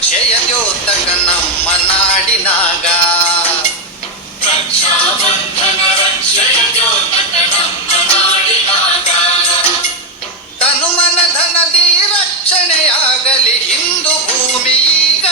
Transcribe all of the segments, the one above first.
ರಕ್ಷೆಯ ದ್ಯೋತಕ ನಮ್ಮ ನಾಡಿನಾಗ. ತನುಮನ ಧನದಿ ರಕ್ಷಣೆಯಾಗಲಿ ಹಿಂದೂ ಭೂಮಿ ಈಗ.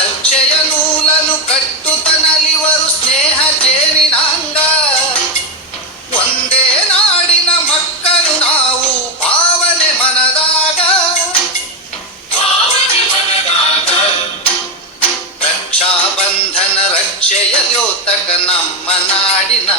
ರಕ್ಷೆಯ ನೂಲನು ಕಟ್ಟುತನಲಿವರು ಸ್ನೇಹ ಜೇನಿನಾಂಗ. ಒಂದೇ ನಾಡಿನ ಮಕ್ಕಳು ನಾವು ಭಾವನೆ ಮನದಾಗ. ರಕ್ಷಾ ಬಂಧನ ರಕ್ಷೆಯ ದ್ಯೋತಕ ನಮ್ಮ ನಾಡಿನ